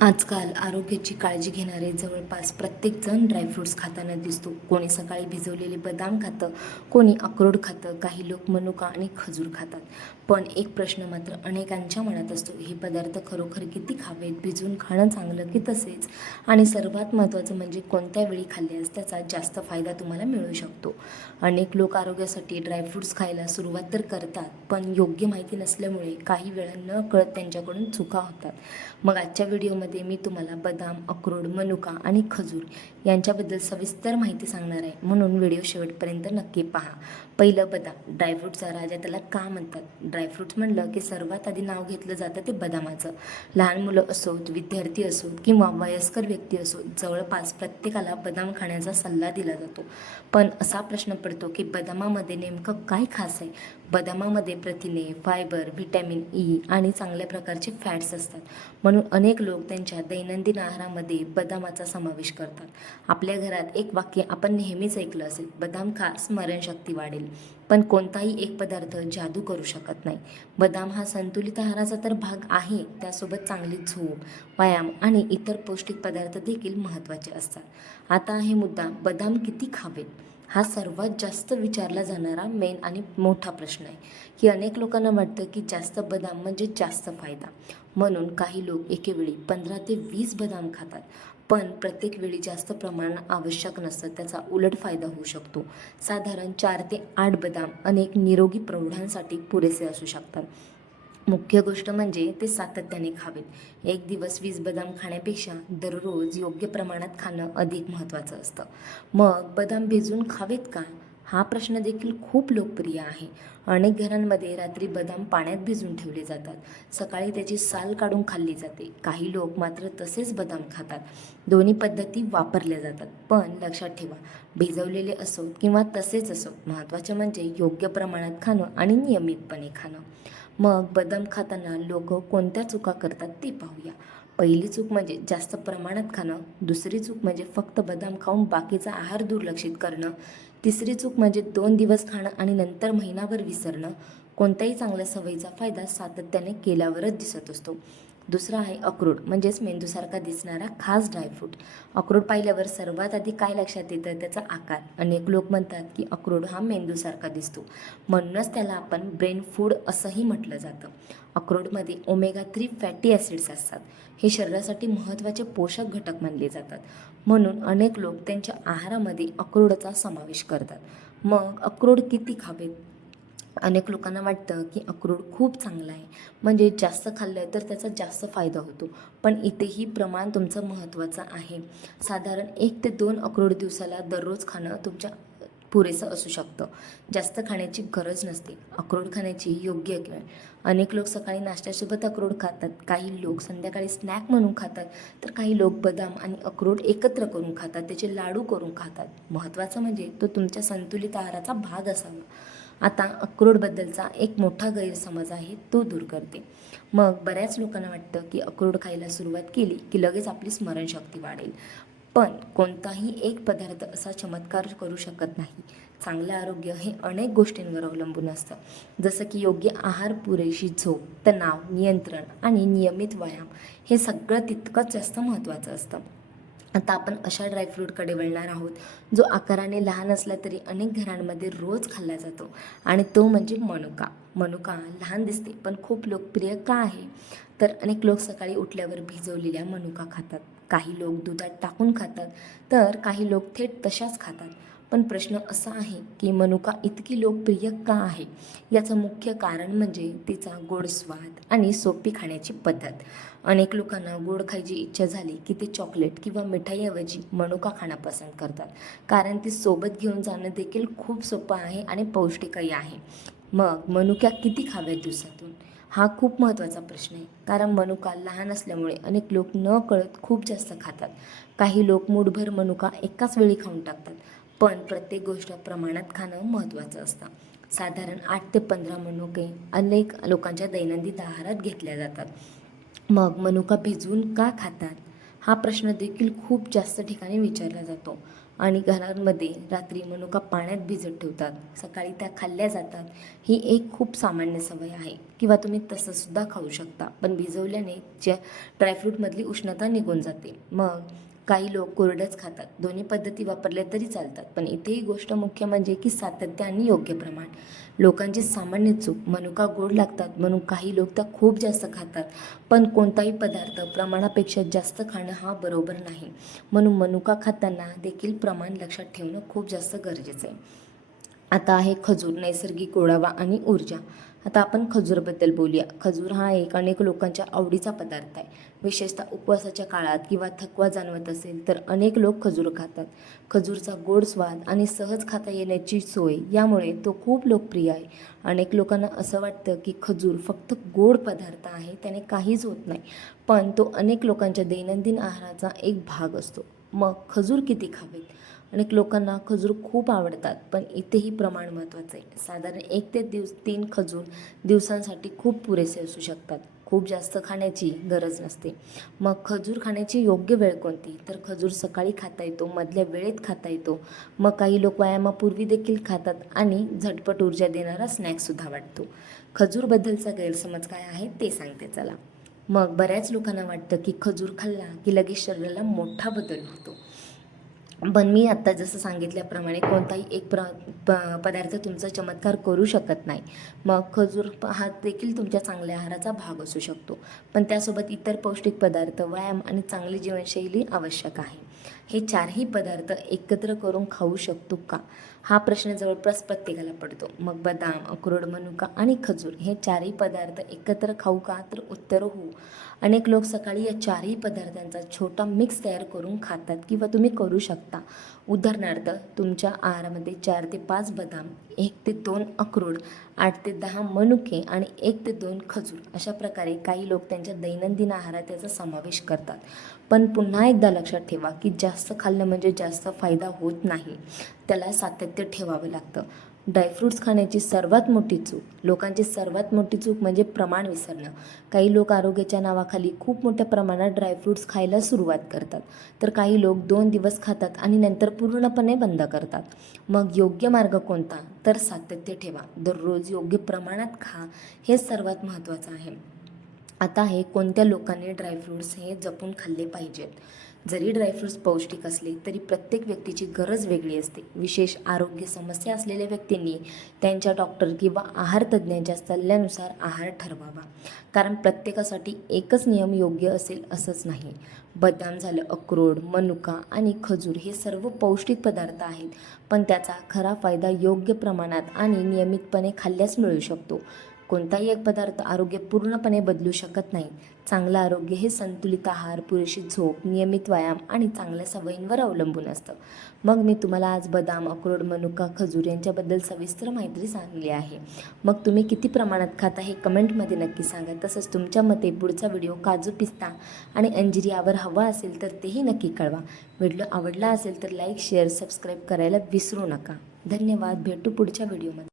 आजकाल आरोग्याची काळजी घेणारे जवळपास प्रत्येकजण ड्रायफ्रूट्स खाताना दिसतो. कोणी सकाळी भिजवलेले बदाम खातं, कोणी अक्रोड खातं, काही लोक मनुका आणि खजूर खातात. पण एक प्रश्न मात्र अनेकांच्या मनात असतो, हे पदार्थ खरोखर किती खावेत? भिजवून खाणं चांगलं की तसेच? आणि सर्वात महत्त्वाचं म्हणजे कोणत्या वेळी खाल्ल्यास त्याचा जास्त फायदा तुम्हाला मिळू शकतो? अनेक लोक आरोग्यासाठी ड्रायफ्रूट्स खायला सुरुवात तर करतात, पण योग्य माहिती नसल्यामुळे काही वेळा न कळत त्यांच्याकडून चुका होतात. मग आजच्या व्हिडिओमध्ये मी तुम्हाला बदाम, अक्रोड, मनुका आणि खजूर यांच्याबद्दल सविस्तर माहिती सांगणार आहे, म्हणून व्हिडिओ शेवटपर्यंत नक्की पहा. पहिलं बदाम, ड्रायफ्रूटचा राजा त्याला का म्हणतात? ड्रायफ्रूट्स म्हणलं की सर्वात आधी नाव घेतलं जातं ते बदामाचं. लहान मुलं असोत, विद्यार्थी असोत किंवा वयस्कर व्यक्ती असोत, जवळपास प्रत्येकाला बदाम खाण्याचा सल्ला दिला जातो. पण असा प्रश्न पडतो की बदामामध्ये नेमकं काय खास आहे? बदामामध्ये प्रथिने, फायबर, व्हिटॅमिन ई आणि चांगल्या प्रकारचे फॅट्स असतात, म्हणून अनेक लोक त्यांच्या दैनंदिन आहारामध्ये बदामाचा समावेश करतात. आपल्या घरात एक वाक्य आपण नेहमीच ऐकलं असेल, बदाम खा, स्मरणशक्ती वाढेल. पण कोणताही एक पदार्थ जादू करू शकत नाही. बदाम हा संतुलित आहाराचा तर भाग आहे, त्यासोबत चांगली झोप, व्यायाम आणि इतर पौष्टिक पदार्थ देखील महत्त्वाचे असतात. आता आहे मुद्दा, बदाम किती खावेत? हा सर्वात जास्त विचारला जाणारा मेन आणि मोठा प्रश्न आहे, की अनेक लोकांना वाटतं की जास्त बदाम म्हणजे जास्त फायदा, म्हणून काही लोक एकेवेळी 15 ते 20 बदाम खातात. पण प्रत्येक वेळी जास्त प्रमाण आवश्यक नसतं, त्याचा उलट फायदा होऊ शकतो. साधारण 4 ते 8 बदाम अनेक निरोगी प्रौढांसाठी पुरेसे असू शकतात. मुख्य गोष्ट म्हणजे ते सातत्याने खावेत. एक दिवस 20 बदाम खाण्यापेक्षा दररोज योग्य प्रमाणात खाणं अधिक महत्त्वाचं असतं. मग बदाम भिजवून खावेत का? हा प्रश्न देखील खूप लोकप्रिय आहे. अनेक घरांमध्ये रात्री बदाम पाण्यात भिजवून ठेवले जातात. सकाळी त्याची साल काढून खाल्ली जाते. काही लोक मात्र तसेच बदाम खातात. दोन्ही पद्धती वापरल्या जातात. पण लक्षात ठेवा, भिजवलेले असो किंवा तसेच असो, महत्त्वाचे म्हणजे योग्य प्रमाणात खाणं आणि नियमितपणे खाणं. मग बदाम खाताना लोक कोणत्या चुका करतात ते पाहूया. पहिली चूक म्हणजे जास्त प्रमाणात खाणं. दुसरी चूक म्हणजे फक्त बदाम खाऊन बाकीचा आहार दुर्लक्षित करणं. तिसरी चूक म्हणजे 2 दिवस खाणं आणि नंतर महिनाभर विसरणं. कोणत्याही चांगल्या सवयीचा फायदा सातत्याने केल्यावरच दिसत असतो. दुसरा आहे अक्रोड, म्हणजेच मेंदूसारखा दिसणारा खास ड्रायफ्रूट. अक्रोड पाहिल्यावर सर्वात आधी काय लक्षात येतं? त्याचा आकार. अनेक लोक म्हणतात की अक्रोड हा मेंदूसारखा दिसतो, म्हणूनच त्याला आपण ब्रेन फूड असंही म्हटलं जातं. अक्रोडमध्ये ओमेगा 3 फॅटी ॲसिड्स असतात. हे शरीरासाठी महत्त्वाचे पोषक घटक मानले जातात, म्हणून अनेक लोक त्यांच्या आहारामध्ये अक्रोडचा समावेश करतात. मग अक्रोड किती खावेत? अनेक लोकांना वाटतं की अक्रोड खूप चांगला आहे, म्हणजे जास्त खाल्लं तर त्याचा जास्त फायदा होतो. पण इथेही प्रमाण तुमचं महत्त्वाचं आहे. साधारण 1 ते 2 अक्रोड दिवसाला दररोज खाणं तुमच्या पुरेसं असू शकतं. जास्त खाण्याची गरज नसते. अक्रोड खाण्याची योग्य वेळ. अनेक लोक सकाळी नाश्त्यासोबत अक्रोड खातात, काही लोक संध्याकाळी स्नॅक म्हणून खातात, तर काही लोक बदाम आणि अक्रोड एकत्र करून खातात, त्याचे लाडू करून खातात. महत्त्वाचं म्हणजे तो तुमच्या संतुलित आहाराचा भाग असावा. आता अक्रोडबद्दलचा एक मोठा गैरसमज आहे, तो दूर करते. मग बऱ्याच लोकांना वाटतं की अक्रोड खायला सुरुवात केली की लगेच आपली स्मरणशक्ती वाढेल. पण कोणताही एक पदार्थ असा चमत्कार करू शकत नाही. चांगलं आरोग्य हे अनेक गोष्टींवर अवलंबून असतं, जसं की योग्य आहार, पुरेशी झोप, तणाव नियंत्रण आणि नियमित व्यायाम. हे सगळं तितकंच जास्त महत्त्वाचं असतं. आता आपण अशा ड्रायफ्रूटकडे वळणार आहोत, जो आकाराने लहान असला तरी अनेक घरांमध्ये रोज खाल्ला जातो, आणि तो म्हणजे मनुका. मनुका लहान दिसते पण खूप लोकप्रिय का आहे? तर अनेक लोक सकाळी उठल्यावर भिजवलेल्या मनुका खातात, काही लोक दुधात टाकून खातात, तर काही लोक थेट तशाच खातात. पण प्रश्न असा आहे की मनुका इतकी लोकप्रिय का आहे? याचं मुख्य कारण म्हणजे तिचा गोड स्वाद आणि सोपी खाण्याची पद्धत. अनेक लोकांना गोड खायची इच्छा झाली की ते चॉकलेट किंवा मिठाईऐवजी मनुका खाणं पसंत करतात, कारण ती सोबत घेऊन जाणं देखील खूप सोपं आहे आणि पौष्टिकही आहे. मग मनुक्या किती खाव्यात दिवसातून? हा खूप महत्त्वाचा प्रश्न आहे, कारण मनुका लहान असल्यामुळे अनेक लोक न कळत खूप जास्त खातात. काही लोक मूठभर मनुका एकाच वेळी खाऊन टाकतात. पण प्रत्येक गोष्ट प्रमाणात खाणं महत्त्वाचं असतं. साधारण 8 ते 15 मनुके अनेक लोकांच्या दैनंदिन आहारात घेतल्या जातात. मग मनुका भिजवून का खातात? हा प्रश्न देखील खूप जास्त ठिकाणी विचारला जातो. आणि घरांमध्ये रात्री मनुका पाण्यात भिजत ठेवतात, सकाळी त्या खाल्ल्या जातात. ही एक खूप सामान्य सवय आहे किंवा तुम्ही तसंसुद्धा खाऊ शकता, पण भिजवल्याने ज्या ड्रायफ्रूटमधली उष्णता निघून जाते. मग काही लोक कोरडंच खातात. दोन्ही पद्धती वापरल्या तरी चालतात, पण इथेही गोष्ट मुख्य म्हणजे की सातत्य आणि योग्य प्रमाण. लोकांची सामान्य चूक, मनुका गोड लागतात म्हणून काही लोक त्या खूप जास्त खातात, पण कोणताही पदार्थ प्रमाणापेक्षा जास्त खाणं हा बरोबर नाही. म्हणून मनुका खाताना देखील प्रमाण लक्षात ठेवणं खूप जास्त गरजेचं आहे. आता आहे खजूर, नैसर्गिक गोडावा आणि ऊर्जा. आता आपण खजूरबद्दल बोलूया. खजूर हा एक अनेक लोकांच्या आवडीचा पदार्थ आहे. विशेषतः उपवासाच्या काळात किंवा थकवा जाणवत असेल तर अनेक लोक खजूर खातात. खजूरचा गोड स्वाद आणि सहज खाता येण्याची सोय यामुळे तो खूप लोकप्रिय आहे. अनेक लोकांना असं वाटतं की खजूर फक्त गोड पदार्थ आहे, त्याने काहीच होत नाही, पण तो अनेक लोकांच्या दैनंदिन आहाराचा एक भाग असतो. मग खजूर किती खावेत? अनेक लोकांना खजूर खूप आवडतात, पण इथेही प्रमाण महत्त्वाचं आहे. साधारण 1 ते 3 खजूर दिवसांसाठी खूप पुरेसे असू शकतात. खूप जास्त खाण्याची गरज नसते. मग खजूर खाण्याची योग्य वेळ कोणती? तर खजूर सकाळी खाता येतो, मधल्या वेळेत खाता येतो. मग काही लोक व्यायामापूर्वी देखील खातात आणि झटपट ऊर्जा देणारा स्नॅक्ससुद्धा वाटतो. खजूरबद्दलचा गैरसमज काय आहे ते सांगते चला. मग बऱ्याच लोकांना वाटतं की खजूर खाल्ला की लगेच शरीराला मोठा बदल होतो. पण मी आत्ता जसं सांगितल्याप्रमाणे कोणताही एक पदार्थ तुमचा चमत्कार करू शकत नाही. मग खजूर हा देखील तुमच्या चांगल्या आहाराचा भाग असू शकतो, पण त्यासोबत इतर पौष्टिक पदार्थ, व्यायाम आणि चांगली जीवनशैली आवश्यक आहे. हे चारही पदार्थ एकत्र करून खाऊ शकतो का? हा प्रश्न जवळपास प्रत्येकाला पडतो. मग बदाम, अक्रोड, मनुका आणि खजूर हे चारही पदार्थ एकत्र खाऊ का? तर उत्तर हो. अनेक लोक सकाळी या चारही पदार्थांचा छोटा मिक्स तयार करून खातात किंवा तुम्ही करू शकता. उदाहरणार्थ, तुमच्या आहारामध्ये 4 ते 5 बदाम, 1 ते 2 अक्रोड, 8 ते 10 मनुके आणि 1 ते 2 खजूर अशा प्रकारे काही लोक त्यांच्या दैनंदिन आहारात याचा समावेश करतात. पण पुन्हा एकदा लक्षात ठेवा की जास्त खाल्लं म्हणजे जास्त फायदा होत नाही. त्याला सातत्य ठेवावं लागतं. ड्रायफ्रूट्स खाण्याची सर्वात मोठी चूक, लोकांची सर्वात मोठी चूक म्हणजे प्रमाण विसरणं. काही लोक आरोग्याच्या नावाखाली खूप मोठ्या प्रमाणात ड्रायफ्रूट्स खायला सुरुवात करतात, तर काही लोक 2 दिवस खातात आणि नंतर पूर्णपणे बंद करतात. मग योग्य मार्ग कोणता? तर सातत्य ठेवा. दररोज योग्य प्रमाणात खा, हे सर्वात महत्त्वाचं आहे. आता हे कोणत्या लोकांनी ड्रायफ्रूट्स हे जपून खाल्ले पाहिजेत. जरी ड्रायफ्रूट्स पौष्टिक असले तरी प्रत्येक व्यक्तीची गरज वेगळी असते. विशेष आरोग्य समस्या असलेल्या व्यक्तींनी त्यांच्या डॉक्टर किंवा आहार तज्ज्ञांच्या सल्ल्यानुसार आहार ठरवावा, कारण प्रत्येकासाठी एकच नियम योग्य असेल असंच नाही. बदाम झालं, अक्रोड, मनुका आणि खजूर हे सर्व पौष्टिक पदार्थ आहेत, पण त्याचा खरा फायदा योग्य प्रमाणात आणि नियमितपणे खाल्ल्यास मिळू शकतो. कोणताही एक पदार्थ आरोग्य पूर्णपणे बदलू शकत नाही. चांगलं आरोग्य हे संतुलित आहार, पुरेशी झोप, नियमित व्यायाम आणि चांगल्या सवयींवर अवलंबून असतं. मग मी तुम्हाला आज बदाम, अक्रोड, मनुका, खजूर यांच्याबद्दल सविस्तर माहिती सांगली आहे. मग तुम्ही किती प्रमाणात खाता हे कमेंटमध्ये नक्की सांगा. तसंच तुमच्या मते पुढचा व्हिडिओ काजू, पिस्ता आणि अंजीर यावर हवा असेल तर तेही नक्की कळवा. व्हिडिओ आवडला असेल तर लाईक, शेअर, सबस्क्राईब करायला विसरू नका. धन्यवाद. भेटू पुढच्या व्हिडिओमध्ये.